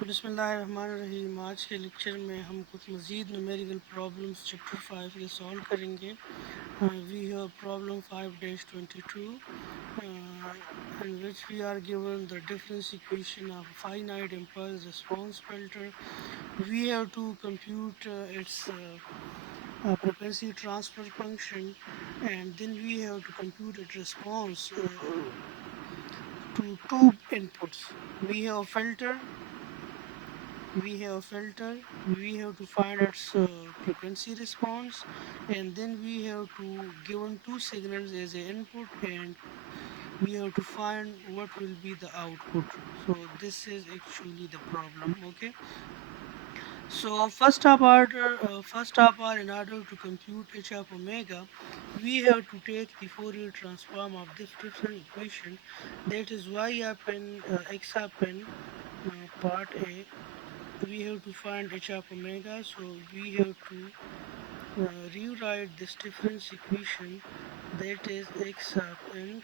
बिस्मिल्लाहिर्रहमानिर्रहीम। आज के लेक्चर में हम कुछ मज़ीद न्यूमेरिकल प्रॉब्लम्स चैप्टर 5 के सॉल्व करेंगे। We have problem 5-22 in which we are given the difference equation of a finite impulse response filter. We have to compute its frequency transfer function, and then we have to compute its response to two inputs. We have a filter, we have to find its frequency response, and then we have to given two signals as an input, and we have to find what will be the output. So this is actually the problem. Okay, so first of all, in order to compute h of omega, we have to take the Fourier transform of this different equation, that is y up in x up in part a. We have to find h of omega, so we have to rewrite this difference equation, that is x of n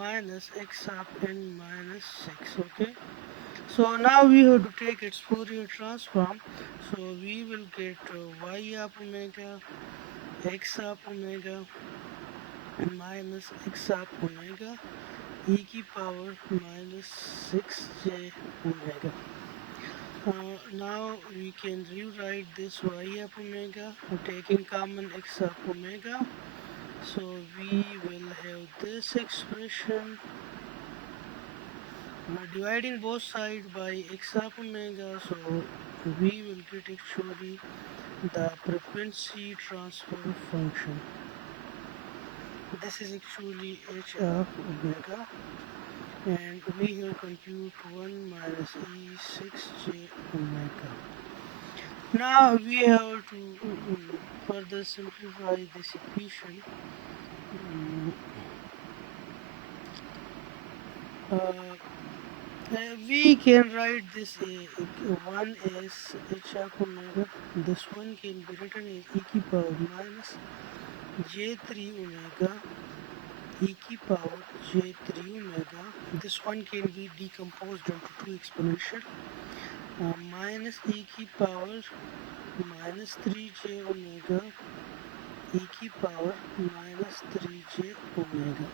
minus x of n minus 6. Okay, so now we have to take its Fourier transform, so we will get y of omega, x of omega minus x of omega e की power minus 6j omega. Now we can rewrite this y of omega taking common x of omega. So we will have this expression dividing both sides by x of omega. So we will get actually the frequency transfer function. This is actually h of omega, and we have compute 1 minus e 6j omega. Now we have to further simplify this equation. Mm, uh, we can write this one as h of omega. This one can be written as e की power minus j3 omega e की power j3 omega. This one can be decomposed into two exponential minus e की power minus 3j omega e की power minus 3j omega.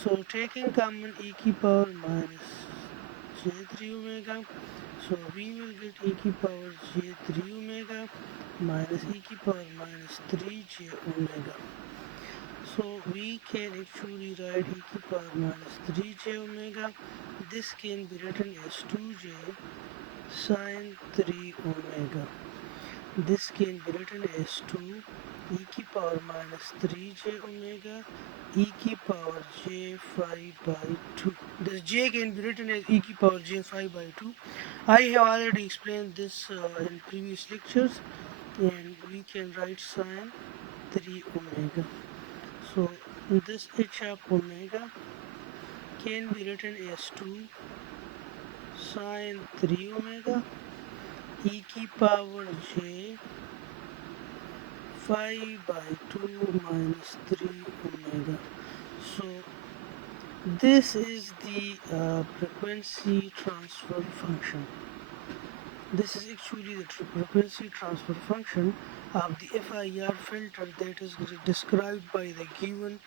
So taking common e की power minus j3 omega, so we will get e की power j3 omega minus e की power minus 3j omega. So we can actually write e की power minus 3j omega. This can be written as 2j sine 3 omega. This can be written as 2 e की power minus 3j omega e की power j5 by 2. This j can be written as e की power j5 by 2. I have already explained this in previous lectures, and we can write sine 3 omega. So this h of omega can be written as 2 sine 3 omega e की power j 5 by 2 minus 3 omega. So this is the frequency transfer function. This is actually the frequency transfer function of the FIR filter that is described by the given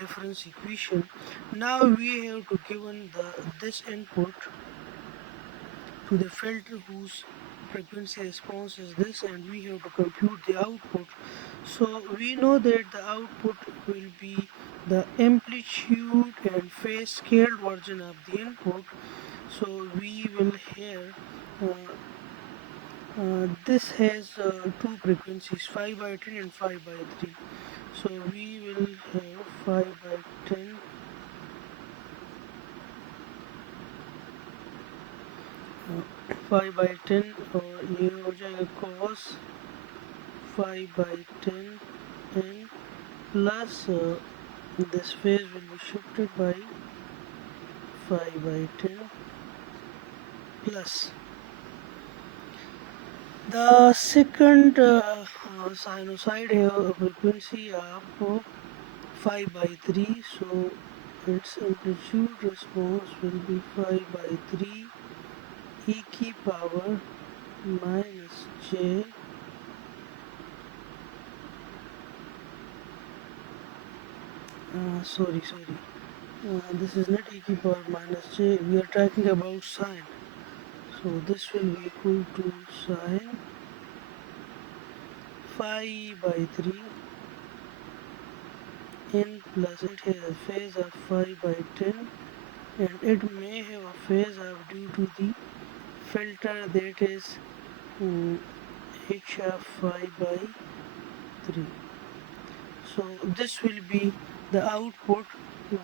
difference equation. Now we have to given this input to the filter whose frequency response is this, and we have to compute the output. So we know that the output will be the amplitude and phase scaled version of the input. So we will have this has two frequencies, 5 by 10 and 5 by 3. So we will have 5 by 10 5 by 10 और ये हो जाएगा cos 5 by 10 and plus this phase will be shifted by 5 by 10 plus the second sinusoid have a frequency of 5 by 3, so its amplitude response will be 5 by 3 e की power minus j, sorry, this is not e की power minus j, we are talking about sine. So this will be equal to sine phi by 3 n plus it has a phase of phi by 10, and it may have a phase of due to the filter, that is h of phi by 3. So this will be the output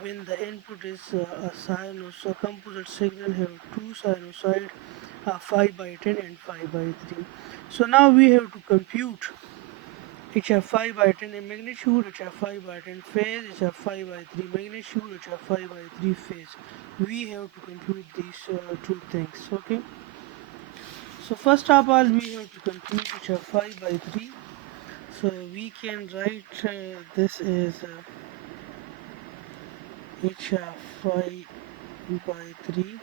when the input is a sinusoid. So composite signal have two sinusoid, phi by 10 and phi by 3. So now we have to compute h of phi by 10 in magnitude, h of phi by 10 phase, h of phi by 3 magnitude, h of phi by 3 phase. We have to compute these two things. Okay. So first of all, we have to compute h of phi by 3. So we can write this as h of phi by 3.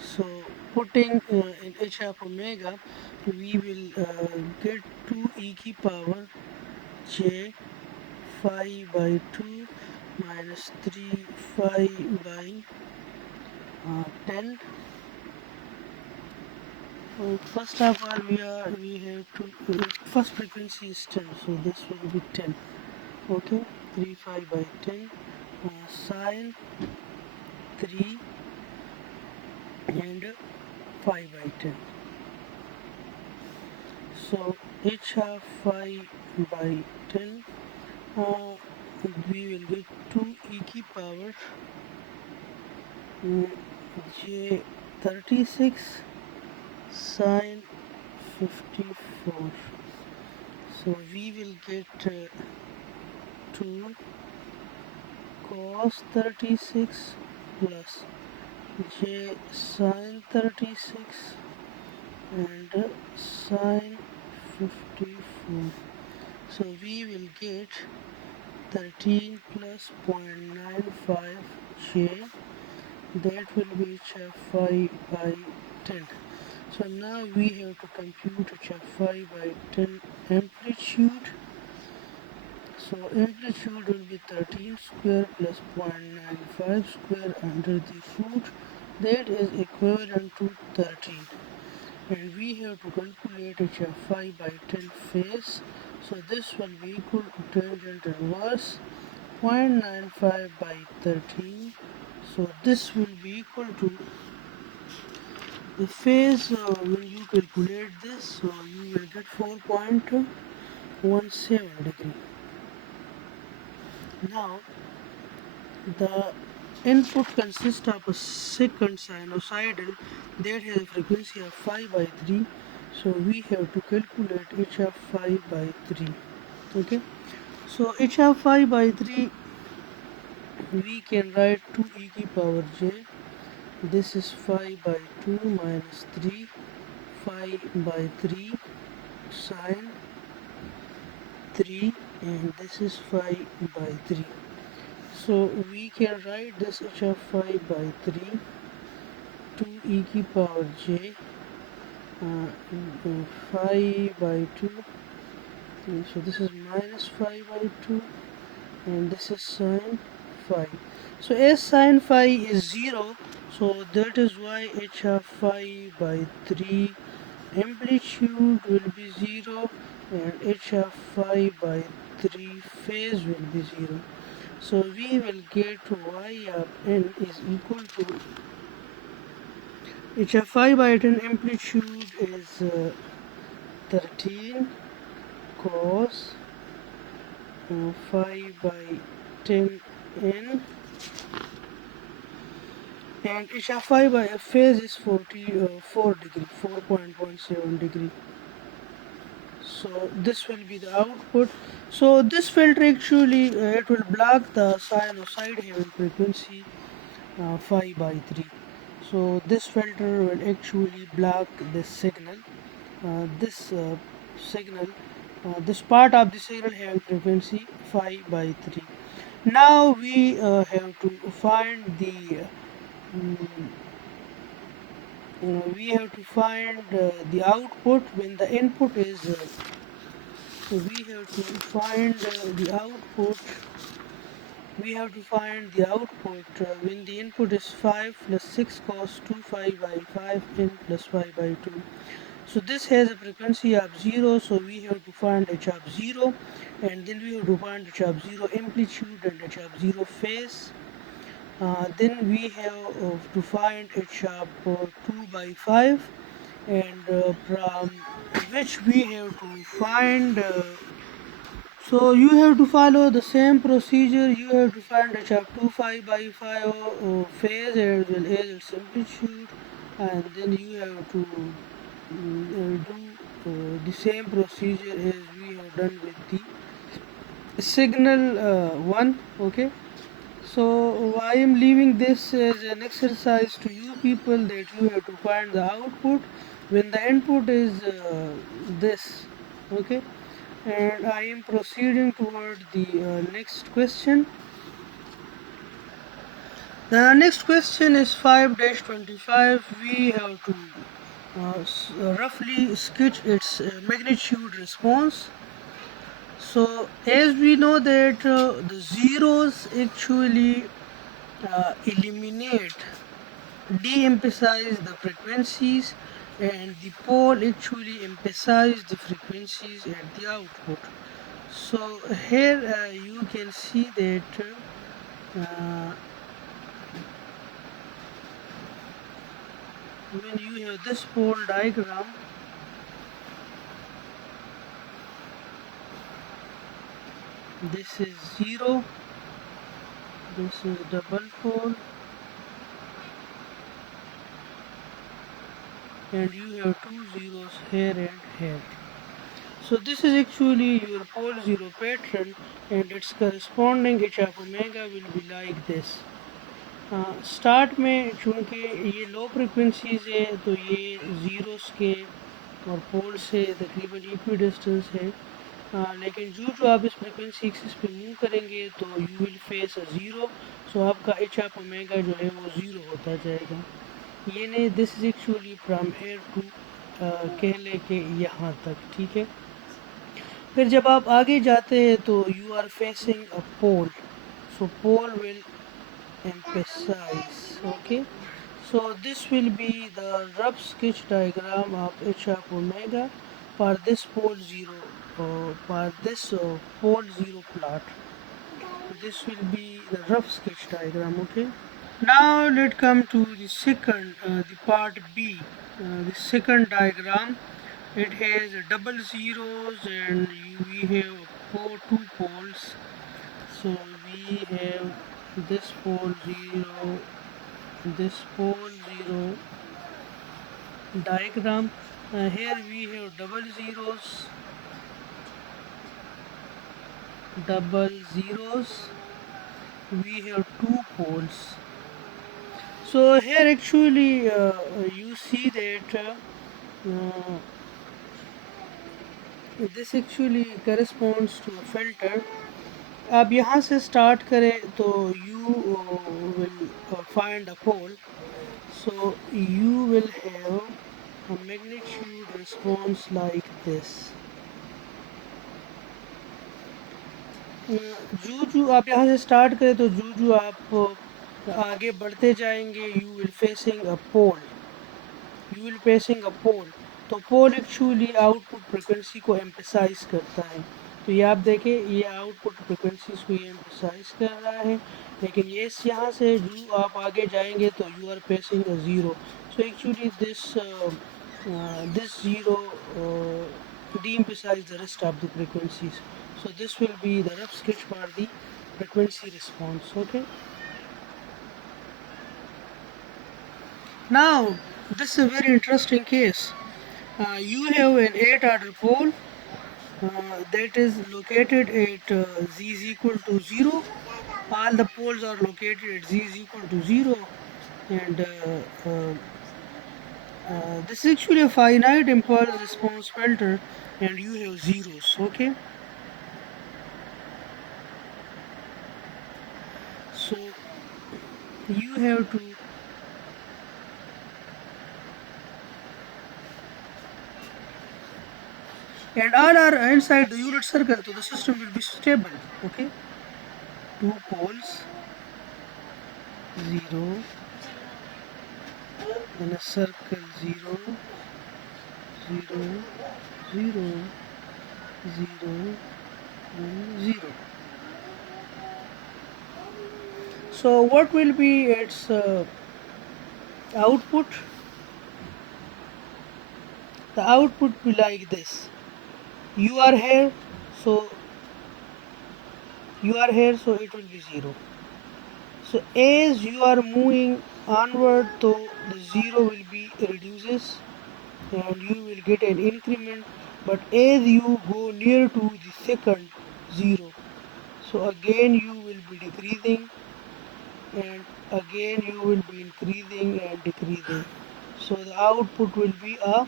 So putting in h of omega, we will get 2 e की power j phi by 2 minus 3 phi by 10. First of all, we have to first frequency is 10, so this will be 10. Okay, 3 phi by 10 sine 3 and phi by 10. So h of phi by 10, uh, we will get 2 e की power j 36 sine 54. So we will get 2 cos 36 plus j sine 36 and sine 54. So we will get 13 plus 0.95 j, that will be h of phi by 10. So now we have to compute h of phi by 10 amplitude. So amplitude will be 13 square plus 0.95 square under the root, that is equivalent to 13. And we have to calculate h of phi by 10 phase. So this will be equal to tangent inverse 0.95 by 13. So this will be equal to the phase when you calculate this, so you will get 4.17 degree. Now the input consists of a second sinusoidal that has a frequency of phi by 3. So we have to calculate h of phi by 3. Okay. So h of phi by 3, we can write 2 e की power j. This is phi by 2 minus 3 phi by 3 sine 3, and this is phi by 3. So we can write this h of phi by 3 2 e की power j phi by 2. So this is minus phi by 2, and this is sine phi. So as sine phi is 0, so that is why h of phi by 3 amplitude will be 0 and h of phi by 3 phase will be 0. So we will get y of n is equal to h of phi by 10 amplitude is 13 cos phi by 10 n, and h of phi by phase is 44 degree, 4.17 degree. So this will be the output. So this filter actually it will block the sinusoid having frequency phi by 3. So this filter will actually block this signal, this signal, this part of the signal having frequency phi by 3. Now we have to find the we have to find the output when the input is we have to find the output we have to find the output when the input is 5 plus 6 cos 2 5 by 5 n plus 5 by 2. So this has a frequency of 0, so we have to find h of 0, and then we have to find h of 0 amplitude and h of 0 phase. Then we have to find h of 2 by 5, and from which we have to find so you have to follow the same procedure. You have to find h of 2 5 by 5 phase as well as its amplitude, and then you have to do the same procedure as we have done with the signal one. Okay, so I am leaving this as an exercise to you people, that you have to find the output when the input is this. Okay, and I am proceeding toward the next question. The next question is 5-25. We have to roughly sketch its magnitude response. So as we know that the zeros actually eliminate, de-emphasize the frequencies, and the pole actually emphasize the frequencies at the output. So here you can see that uh, when you have this pole diagram, this is 0, this is double pole, and you have two zeros here and here. So this is actually your pole 0 pattern, and its corresponding h of omega will be like this. Start में चूँकि ये लो frequencies है तो ये zeros के और पोल से तकरीबन इक्वी डिस्टेंस है, लेकिन जो आप इस फ्रिक्वेंसी एक्सिस पे मूव करेंगे तो you will face a zero, so आपका एच ऑफ ओमेगा जो है वो ज़ीरो होता जाएगा। ये नहीं, this is actually from here to कह लें कि यहाँ तक, ठीक है। फिर जब आप आगे जाते हैं तो you are facing a pole, so pole will emphasize. Okay, so this will be the rough sketch diagram of h of omega for this pole 0, for this pole 0 plot. This will be the rough sketch diagram. Okay, now let's come to the second, the part B, the second diagram. It has double zeros, and we have two poles. So we have this pole 0, this pole 0 diagram. Here we have double zeros, double zeros. We have two poles. So here actually you see that this actually corresponds to a filter. अब यहाँ से start करें तो you will find a pole, so you will have a magnitude response like this. जो आप यहाँ से start करें तो जो आप आगे बढ़ते जाएंगे you will facing a pole, you will facing a pole. तो पोल एक्चुअली आउटपुट फ्रिक्वेंसी को एम्फसाइज करता है, तो ये आप देखें ये आउटपुट फ्रिक्वेंसीज को ये एम्फसाइज कर रहा है, लेकिन ये यहाँ से जो आप आगे जाएंगे तो you are facing a zero, so actually this zero de-emphasize the rest of the frequencies. So this will be the rough sketch for the frequency response. Okay. Now this is a very interesting case. You have an 8-order pole that is located at z is equal to 0. All the poles are located at z is equal to 0, and this is actually a finite impulse response filter, and you have zeros. Okay, so you have to and all are inside the unit circle, so the system will be stable. Okay, two poles, 0, in a circle, 0, 0, 0, 0, and 0. So what will be its output? The output will be like this. You are here, so it will be 0. So as you are moving onward, so the 0 will be reduces and you will get an increment, but as you go near to the second 0, so again you will be decreasing and again you will be increasing and decreasing. So the output will be a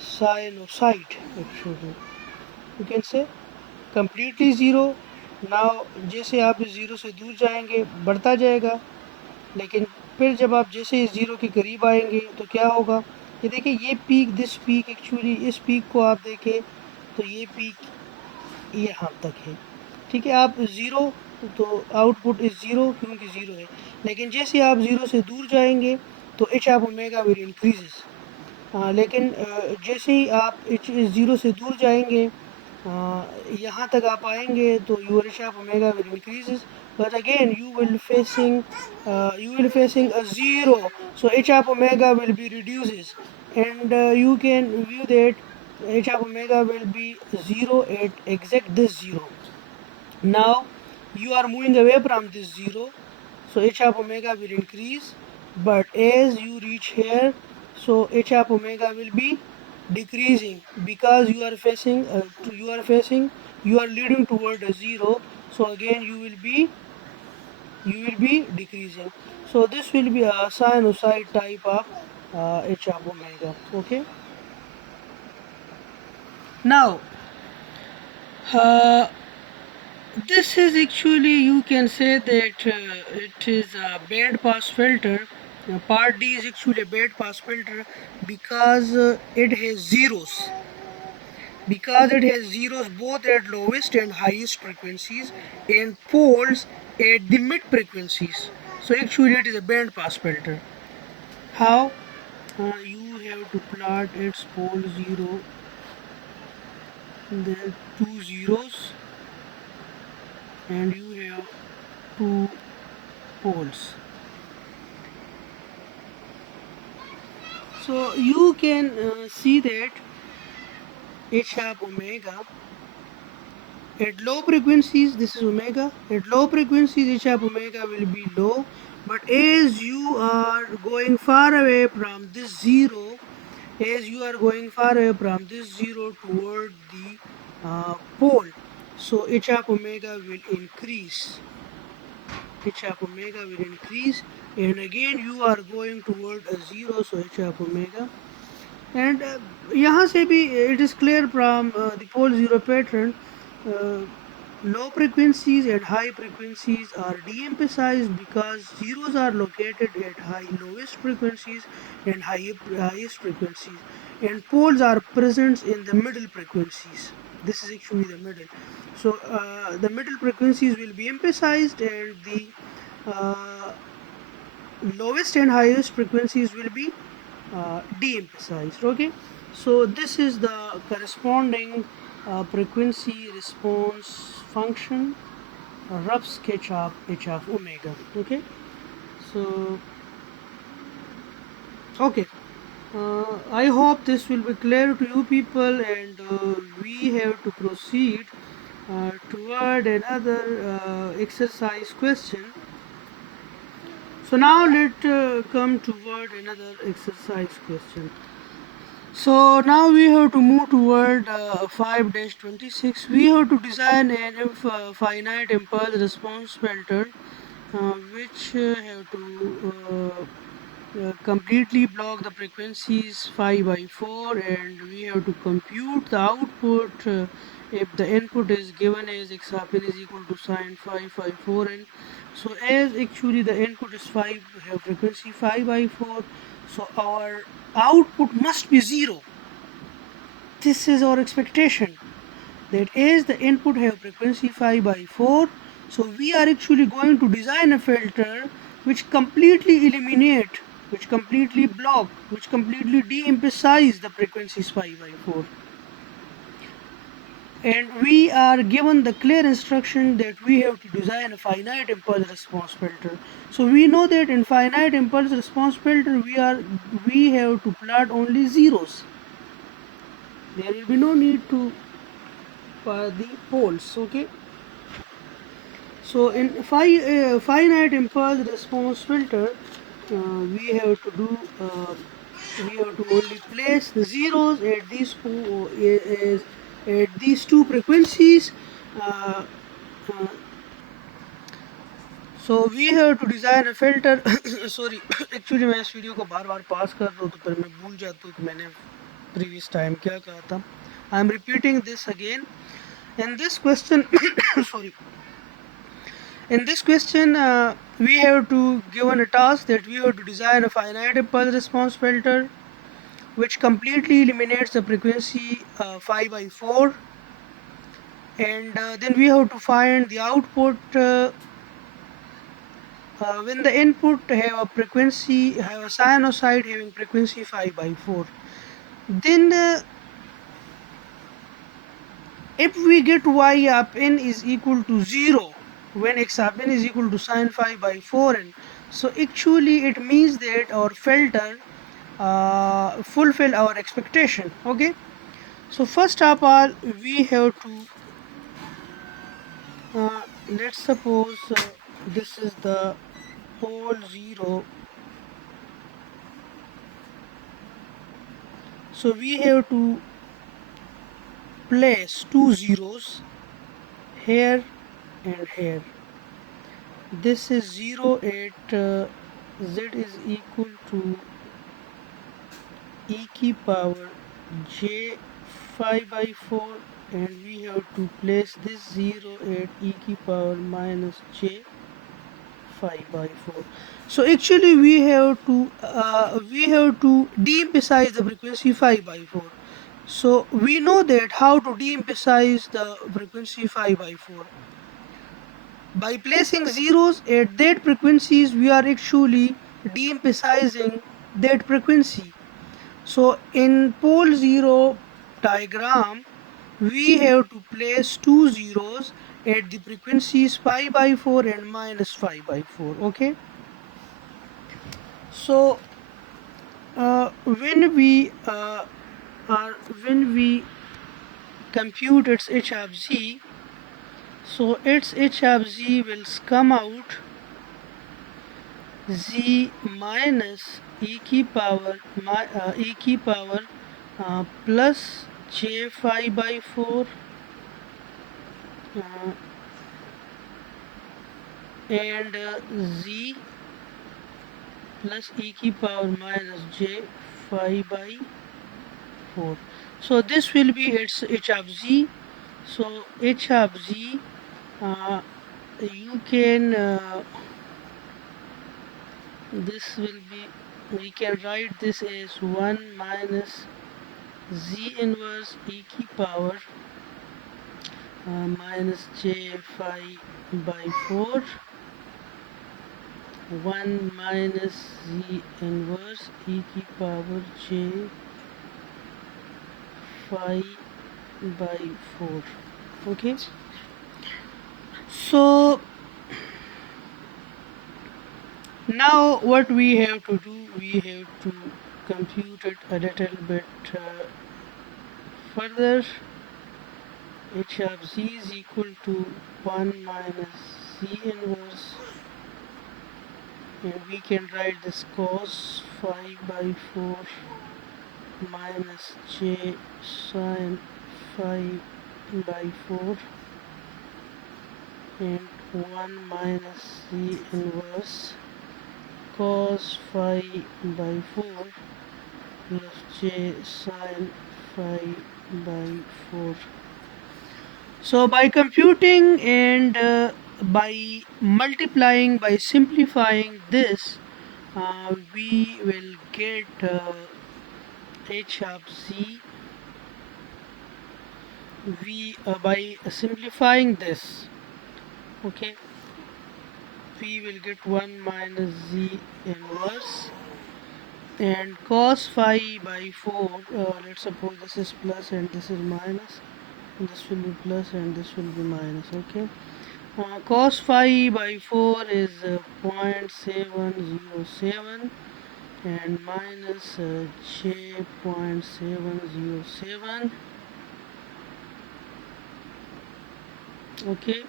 sinusoid actually. You can say completely zero. Now जैसे आप इस zero से दूर जाएंगे बढ़ता जाएगा, लेकिन फिर जब आप जैसे इस ज़ीरो के करीब आएंगे तो क्या होगा, ये देखिए ये पीक, दिस पीक एक्चुअली, इस पीक को आप देखें तो ये पीक यहाँ तक है, ठीक है। आप ज़ीरो, तो आउटपुट इस ज़ीरो क्योंकि ज़ीरो है, लेकिन जैसे आप ज़ीरो से दूर जाएंगे तो H of omega will increases. लेकिन जैसे ही आप इस ज़ीरो से दूर जाएंगे यहाँ तक आप आएंगे तो your ratio of omega will increases, but again you will facing a zero, so h of omega will be reduces, and you can view that h of omega will be zero at exact this zero. Now you are moving away from this zero, so h of omega will increase, but as you reach here, so h of omega will be decreasing because you are leading toward a zero, so again you will be decreasing. So this will be a sinusoid type of h of omega. Okay. Now uh, this is actually, you can say that it is a band pass filter. Part D is actually a band pass filter because it has zeros. Because it has zeros both at lowest and highest frequencies and poles at the mid frequencies. So actually it is a band pass filter. How? You have to plot its pole 0, then two zeros, and you have two poles. So you can see that h of omega at low frequencies, this is omega, at low frequencies h of omega will be low, but as you are going far away from this zero, toward the pole, so h of omega will increase, and again you are going toward a zero, so h of omega. And यहाँ से भी it is clear from the pole zero pattern, uh, low frequencies and high frequencies are de-emphasized because zeros are located at lowest frequencies and highest frequencies, and poles are present in the middle frequencies. This is actually the middle. So the middle frequencies will be emphasized, and the uh, lowest and highest frequencies will be de-emphasized. Okay, so this is the corresponding frequency response function, a rough sketch of h of omega. Okay, so okay, I hope this will be clear to you people, and we have to proceed toward another exercise question. So now let's come toward another exercise question. So now we have to move toward 5-26. We have to design an finite impulse response filter which have to completely block the frequencies 5 by 4, and we have to compute the output if the input is given as x of n is equal to sine 5 by 4, and so as actually the input is 5, we have frequency 5 by 4, so our output must be 0. this is our expectation. That is, the input have frequency 5 by 4. So we are actually going to design a filter which completely eliminate, which completely block, which completely de-emphasize the frequencies 5 by 4. And we are given the clear instruction that we have to design a finite impulse response filter. So we know that in finite impulse response filter we have to plot only zeros. There will be no need to for the poles. Okay. So in finite impulse response filter, we have to do we have to only place the zeros at these two frequencies. Uh, uh, so we have to design a filter. Sorry, actually मैं इस video को बार बार पास कर रहा हूँ तो फिर मैं भूल जाता हूँ कि मैंने previous time क्या कहा था. I am repeating this again. In this question, sorry. In this question, we have to given a task that we have to design a finite impulse response filter which completely eliminates the frequency 5 by 4, and then we have to find the output when the input have a sinusoid having frequency 5 by 4. Then if we get y up n is equal to 0 when x up n is equal to sine phi by 4n, so actually it means that our filter fulfill our expectation. Okay, so first of all we have to let's suppose this is the pole 0. So we have to place two zeros here and here. This is 0 at z is equal to e की power j 5 by 4, and we have to place this 0 at e की power minus j 5 by 4. So actually we have to de-emphasize the frequency 5 by 4. So we know that how to de-emphasize the frequency 5 by 4. By placing zeros at that frequencies, we are actually de-emphasizing that frequency. So in pole 0 diagram, we have to place two zeros at the frequencies 5 by 4 and minus 5 by 4. Okay. So are when we compute its h of z, so its h of z will come out z minus e की power plus j 5 by 4 uh, and z plus e की power minus j 5 by 4. So this will be its h of z. So h of z, you can this will be, we can write this as 1 minus z inverse e की power minus j 5 by 4, 1 minus z inverse e की power j 5 by 4. Okay, so now what we have to do, we have to compute it a little bit further. H of z is equal to 1 minus z inverse, and we can write this cos 5 by 4 minus j sine 5 by 4 and 1 minus z inverse cos 5 by 4 plus j sine 5 by 4. So by computing and by multiplying, by simplifying this, we will get h of z we by simplifying this, okay, we will get 1 minus z inverse, and cos phi by 4, let's suppose this is plus and this is minus, this will be plus and this will be minus, okay. Cos phi by 4 is 0.707 and minus j 0.707, okay,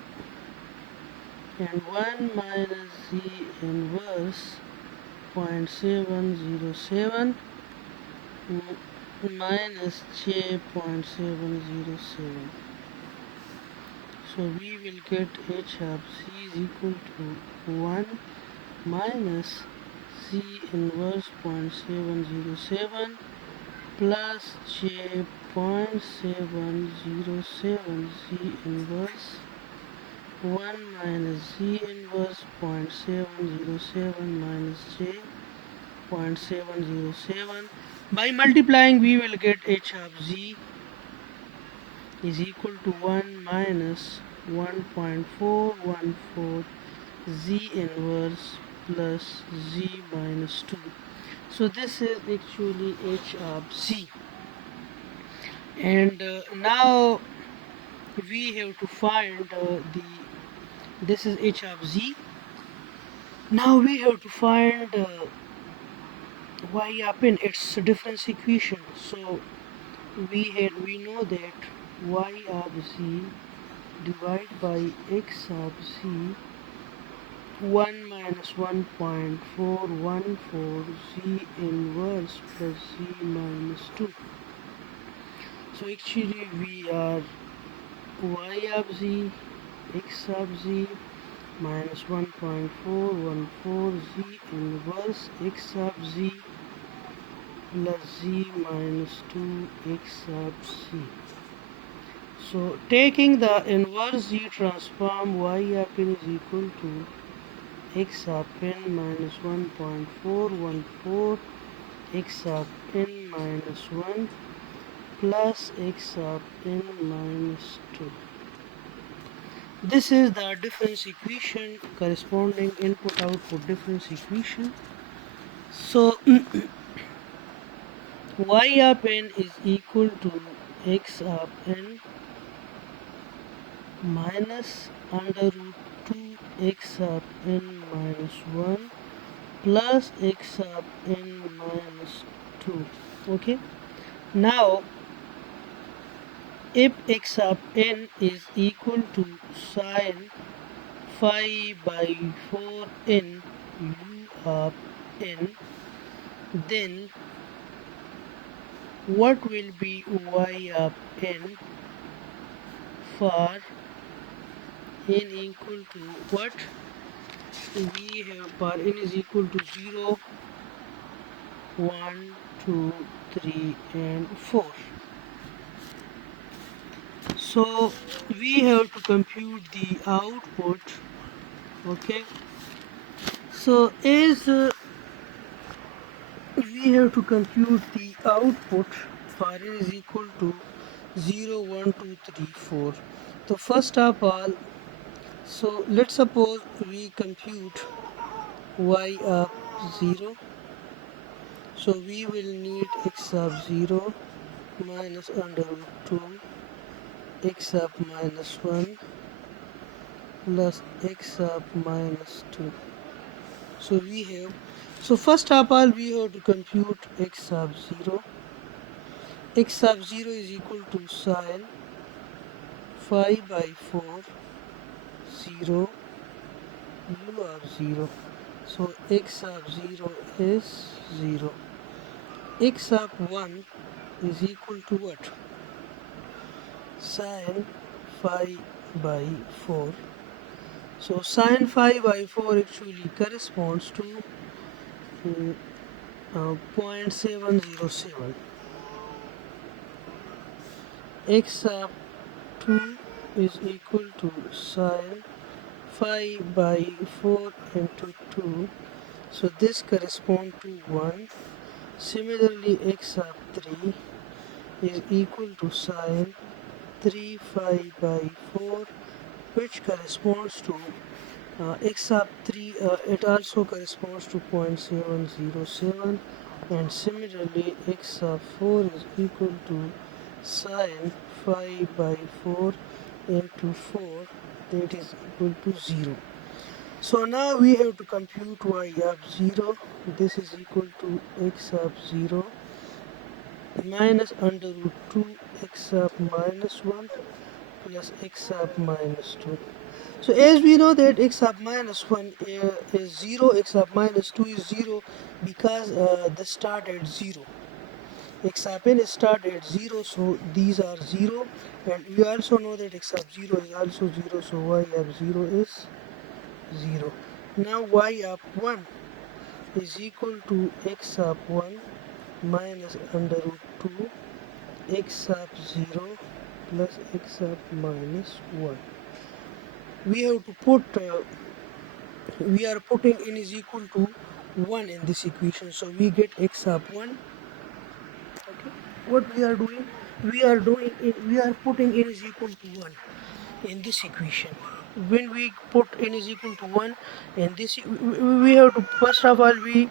and 1 minus z inverse 0.707 minus j 0.707. So we will get h of c is equal to 1 minus c inverse 0.707 plus j 0.707 z inverse 1 minus z inverse 0.707 minus j 0.707. By multiplying we will get h of z is equal to 1 minus 1.414 z inverse plus z minus 2. So this is actually h of z, and now we have to find the this is h of z. Now we have to find y up in its difference equation. So we know that y of z divided by x of z 1 minus 1.414 z inverse plus z minus 2. So actually we are y of z x of z minus 1.414 z inverse x of z plus z minus 2 x of z. So taking the inverse z transform, y of n is equal to x of n minus 1.414 x of n minus 1 plus x of n minus 2. This is the difference equation, corresponding input output difference equation. So y of n is equal to x of n minus under root 2 x of n minus 1 plus x of n minus 2. Okay, now if x of n is equal to sine phi by 4n u of n, then what will be y of n for n equal to what? We have for n is equal to 0, 1, 2, 3 and 4. So we have to compute the output, okay. So as we have to compute the output for n is equal to 0, 1, 2, 3, 4. So first of all, so let's suppose we compute y of 0. So we will need x of 0 minus under root 2 x of minus 1 plus x of minus 2. So we have, so first of all we have to compute x of 0. X of 0 is equal to sine phi by 4 0 u of 0. So x of 0 is 0. X of 1 is equal to what? Sine phi by 4. So sine phi by 4 actually corresponds to 0.707. X of 2 is equal to sine phi by 4 into 2. So this corresponds to 1. Similarly, x of 3 is equal to sine 3 5 by 4, which corresponds to x sub 3, it also corresponds to 0.707, and similarly x sub 4 is equal to sine 5 by 4 into 4, that is equal to 0. So now we have to compute y of 0. This is equal to x of 0 minus under root 2 x of minus 1 plus x sub minus 2. So as we know that x sub minus 1 is 0, x sub minus 2 is 0, because they start at 0. X sub n is start at 0, so these are 0, and we also know that x sub 0 is also 0, so y of 0 is 0. Now y of 1 is equal to x sub 1 minus under root 2 x sub 0 plus x sub minus 1. We have to put we are putting n is equal to 1 in this equation, so we get x sub 1. Okay, what we are doing, we are putting n is equal to 1 in this equation. When we put n is equal to 1 in this, we have to, first of all, we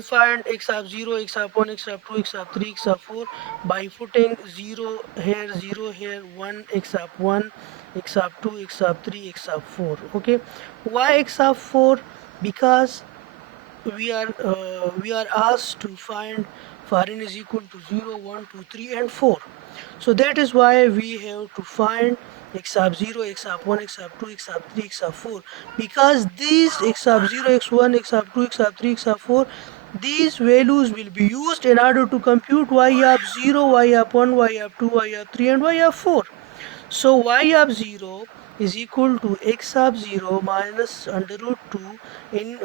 find x sub 0, x sub 1, x sub 2, x sub 3, x sub 4 by putting 0 here, 1, x sub 1, x sub 2, x sub 3, x sub 4. Okay, why x sub 4? Because we are asked to find for n is equal to 0, 1, 2, 3, and 4. So that is why we have to find x sub 0, x sub 1, x sub 2, x sub 3, x sub 4, because these x sub 0, x1, x sub 2, x sub 3, x sub 4, these values will be used in order to compute y of 0, y of 1, y of 2, y of 3, and y of 4. So y of 0 is equal to x sub 0 minus under root 2 in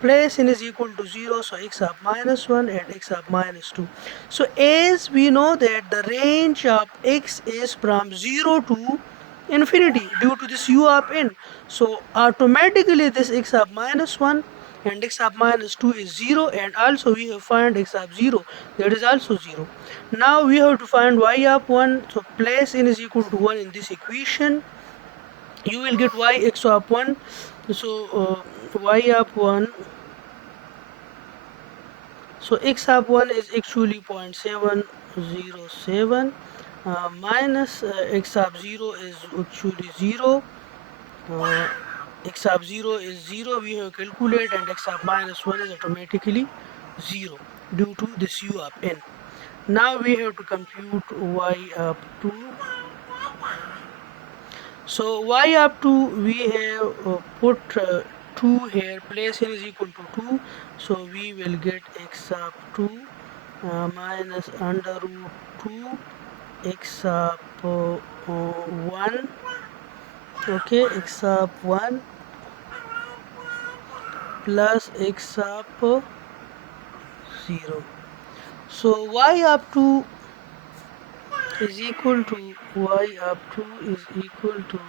place n is equal to 0, so x sub minus 1 and x sub minus 2. So as we know that the range of x is from 0 to infinity due to this u of n, so automatically this x sub minus 1 and x sub minus 2 is 0, and also we have found x sub 0, that is also 0. Now we have to find y of 1, so place n is equal to 1 in this equation, you will get y x of 1. So y of 1, so x of 1 is actually 0.707 minus x of 0 is actually 0. X of 0 is 0, we have calculated, and x of minus 1 is automatically 0 due to this u of n. Now we have to compute y of 2. So y of 2, we have put 2 here, place n is equal to 2, so we will get x of 2 minus under root 2 x of 1. Okay, x of 1 plus x of 0. So y of 2 is equal to y of 2 is equal to,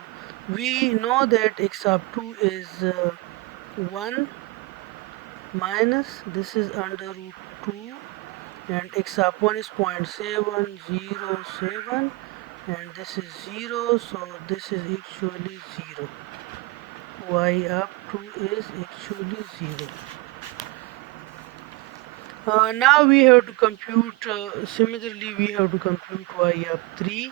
we know that x of 2 is 1 minus, this is under root 2, and x of 1 is 0.707, and this is 0, so this is actually 0. Y of 2 is actually 0. Now we have to compute, similarly we have to compute y of 3,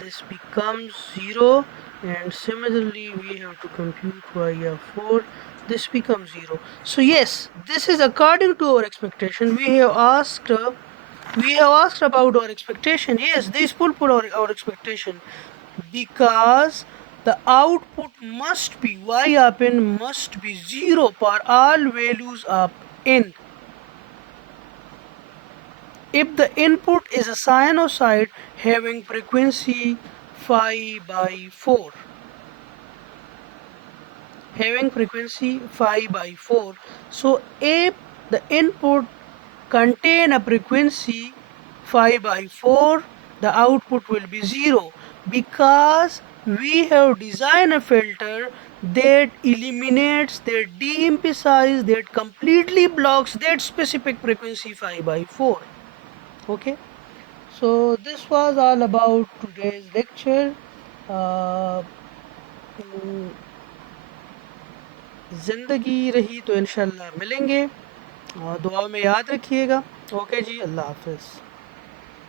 this becomes 0, and similarly we have to compute y of 4, this becomes 0. So yes, this is according to our expectation. We have asked about our expectation. Yes, this fulfill our expectation, because the output must be, y of n must be 0 for all values of n. If the input is a sinusoid having frequency phi by 4, so if the input contain a frequency phi by 4, the output will be 0, because we have designed a filter that eliminates, that de-emphasizes, that completely blocks that specific frequency phi by 4. Okay, So this was all about today's lecture. uh, mm, ज़िंदगी रही तो इंशाल्लाह मिलेंगे, और दुआ में याद रखिएगा। ओके जी, अल्लाह हाफ़िज़।